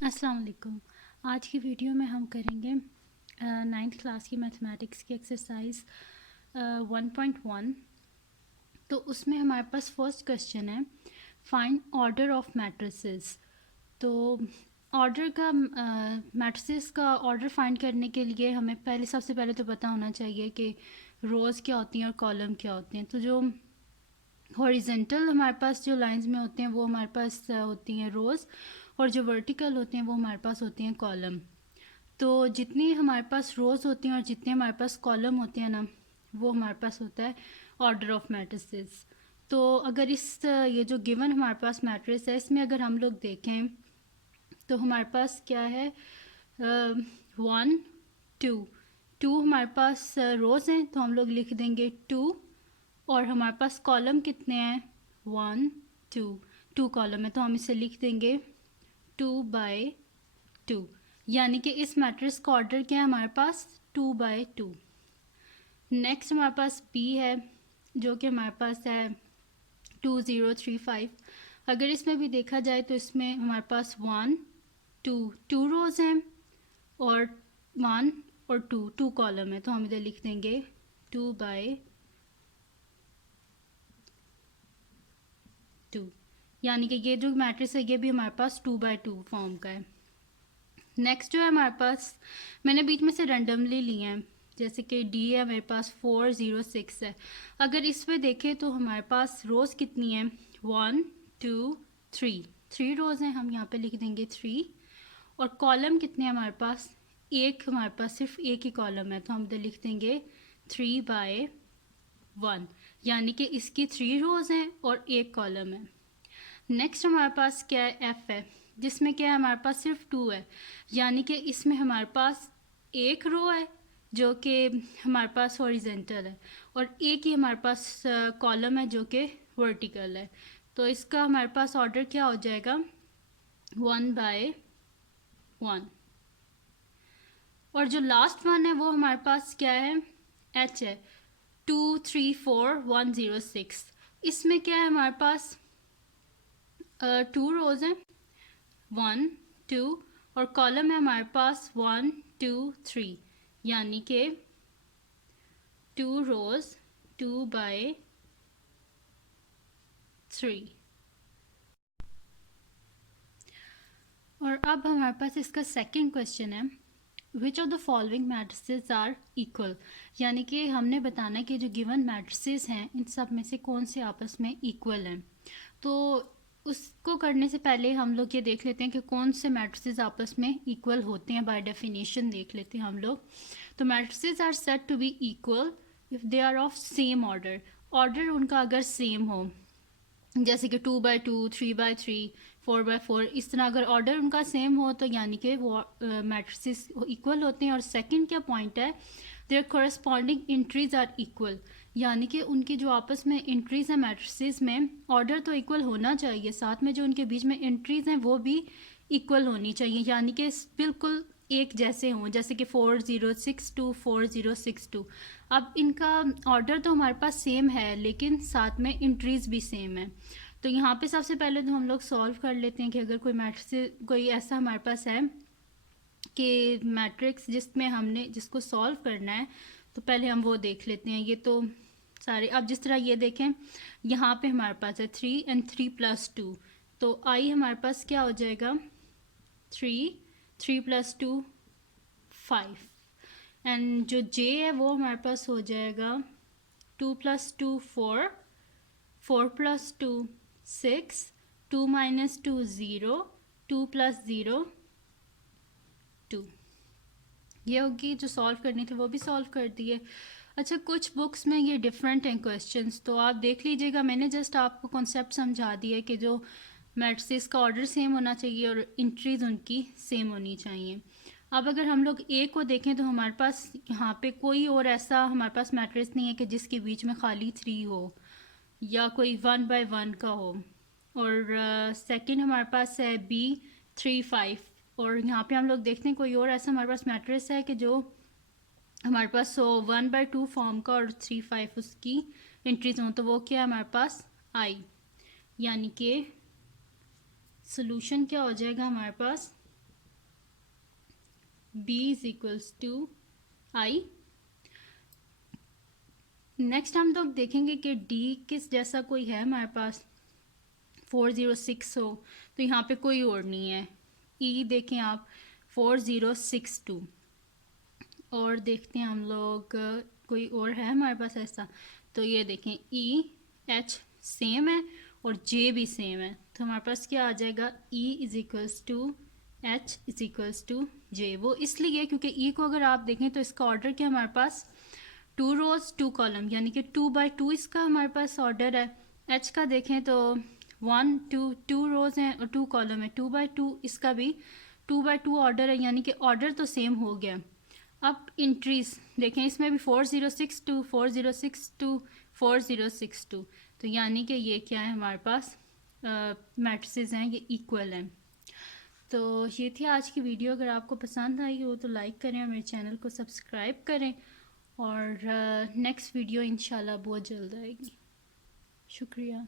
अस्सलाम वालेकुम। आज की वीडियो में हम करेंगे 9th क्लास की मैथमेटिक्स की एक्सरसाइज 1.1। तो उसमें हमारे पास फर्स्ट क्वेश्चन है, फाइंड ऑर्डर ऑफ मैट्रिसेस। तो ऑर्डर का मैट्रिसेस का ऑर्डर फाइंड करने के लिए हमें सबसे पहले तो पता होना चाहिए कि रोज़ क्या होती हैं और कॉलम क्या होते हैं। तो जो हॉरिजेंटल हमारे पास जो लाइंस में होते हैं वो हमारे पास होती हैं रोज़, और जो वर्टिकल होते हैं वो हमारे पास होती हैं कॉलम। तो जितनी हमारे पास रोज़ होती हैं और जितने हमारे पास कॉलम होते हैं ना, वो हमारे पास होता है ऑर्डर ऑफ मैट्रिसेस। तो अगर ये जो गिवन हमारे पास मैट्रिक्स है, इसमें अगर हम लोग देखें तो हमारे पास क्या है, 1 2 2 हमारे पास रोज़ हैं, तो हम लोग लिख देंगे 2। और हमारे पास कॉलम कितने हैं, 1 2, 2 कॉलम है, तो हम इसे लिख देंगे 2/2। यानी कि इस मैट्रिक्स का ऑर्डर क्या है हमारे पास, 2/2। नेक्स्ट हमारे पास बी है, जो कि हमारे पास है 2035। अगर इसमें भी देखा जाए तो इसमें हमारे पास 1 2 रोज़ हैं और 1 और 2 कॉलम है, तो हम इधर लिख देंगे 2/2। यानी कि ये जो मैट्रिक्स है ये भी हमारे पास 2/2 फॉर्म का है। नेक्स्ट जो है हमारे पास, मैंने बीच में से रैंडमली लिए हैं, जैसे कि डी है मेरे पास 406 है। अगर इस पे देखें तो हमारे पास रोज़ कितनी है, 1 2 3 रोज़ हैं, हम यहाँ पे लिख देंगे 3। और कॉलम कितने हैं हमारे पास, एक, हमारे पास सिर्फ एक ही कॉलम है, तो हम इधर लिख देंगे 3/1। यानी कि इसकी 3 रोज़ हैं और एक कॉलम है। नेक्स्ट हमारे पास क्या है, एफ है, जिसमें क्या है हमारे पास सिर्फ 2 है। यानी कि इसमें हमारे पास एक रो है जो कि हमारे पास हॉरिजेंटल है, और एक ही हमारे पास कॉलम है जो कि वर्टिकल है। तो इसका हमारे पास ऑर्डर क्या हो जाएगा, 1/1। और जो लास्ट वन है वो हमारे पास क्या है, एच है, 234106। इसमें क्या है हमारे पास 2 रोज़ हैं, 1 2, और कॉलम है हमारे पास 1 2 3। यानी कि 2 रोज़ 2/3। और अब हमारे पास इसका सेकंड क्वेश्चन है, which of the following matrices are equal. यानी कि हमने बताना है कि जो गिवन मैट्रिसेस हैं इन सब में से कौन से आपस में इक्वल हैं। तो उसको करने से पहले हम लोग ये देख लेते हैं कि कौन से मैट्रिसेस आपस में इक्वल होते हैं। बाय डेफिनेशन देख लेते हैं हम लोग। तो matrices are said to be equal if they are of same order. Order उनका अगर सेम हो, जैसे कि 2/2, 3/3, 4/4, इस तरह अगर ऑर्डर उनका सेम हो तो यानी कि वो मैट्रिसेस इक्वल होते हैं। और सेकंड क्या पॉइंट है, their corresponding entries are equal. यानी कि उनकी जो आपस में एंट्रीज हैं मैट्रिसेस में, ऑर्डर तो इक्वल होना चाहिए, साथ में जो उनके बीच में एंट्रीज हैं वो भी इक्वल होनी चाहिए, यानी कि बिल्कुल एक जैसे हों, जैसे कि 4062, 4062। अब इनका ऑर्डर तो हमारे पास सेम है लेकिन साथ में इंट्रीज भी सेम है। तो यहाँ पे सबसे पहले तो हम लोग सॉल्व कर लेते हैं कि अगर कोई मैट्रिक्स कोई ऐसा हमारे पास है कि मैट्रिक्स जिसमें हमने जिसको सॉल्व करना है, तो पहले हम वो देख लेते हैं। ये तो सारे, अब जिस तरह ये देखें, यहाँ पे हमारे पास है 3 और 3+2, तो आई हमारे पास क्या हो जाएगा, 3 + 2 5। एंड जो जे है वो हमारे पास हो जाएगा 2 + 2 4, 4 + 2 6, 2 - 2 0, 2 + 0 2। ये होगी जो सॉल्व करनी थी वो भी सॉल्व कर दिए। अच्छा, कुछ बुक्स में ये डिफरेंट हैं क्वेश्चंस, तो आप देख लीजिएगा। मैंने जस्ट आपको कॉन्सेप्ट समझा दिया कि जो मैट्रिसेस का ऑर्डर सेम होना चाहिए और इंट्रीज उनकी सेम होनी चाहिए। अब अगर हम लोग ए को देखें तो हमारे पास यहाँ पे कोई और ऐसा हमारे पास मैट्रिक्स नहीं है कि जिसके बीच में खाली 3 हो या कोई 1/1 का हो। और सेकंड हमारे पास है बी 3 5। और यहाँ पे हम लोग देखते हैं कोई और ऐसा हमारे पास मैट्रिक्स है कि जो हमारे पास 1/2 फॉर्म का और 3 5 उसकी इंट्रीज हों, तो वो क्या है हमारे पास आई। यानी कि सोल्यूशन क्या हो जाएगा हमारे पास, B is equals to I. Next हम लोग देखेंगे कि D किस जैसा कोई है हमारे पास, 406 हो तो यहाँ पे कोई और नहीं है। E देखें आप 4062, और देखते हैं हम लोग कोई और है हमारे पास ऐसा, तो ये देखें E H सेम है और J भी सेम है, तो हमारे पास क्या आ जाएगा, E is equals to H is equals to J। वो इसलिए क्योंकि E को अगर आप देखें तो इसका ऑर्डर क्या हमारे पास 2 रोज 2 कॉलम, यानी कि 2 by 2 इसका हमारे पास ऑर्डर है। H का देखें तो 1 2 2 रोज हैं और 2 कॉलम है, 2 by 2 इसका भी 2 by 2 ऑर्डर है, यानी कि ऑर्डर तो सेम हो गया। अब इंट्रीज देखें, इसमें भी 4062 4062 4062, तो यानी कि ये क्या है हमारे पास मैट्रिसेस हैं, ये इक्वल हैं। तो ये थी आज की वीडियो। अगर आपको पसंद आई हो तो लाइक करें और मेरे चैनल को सब्सक्राइब करें, और नेक्स्ट वीडियो इंशाल्लाह बहुत जल्द आएगी। शुक्रिया।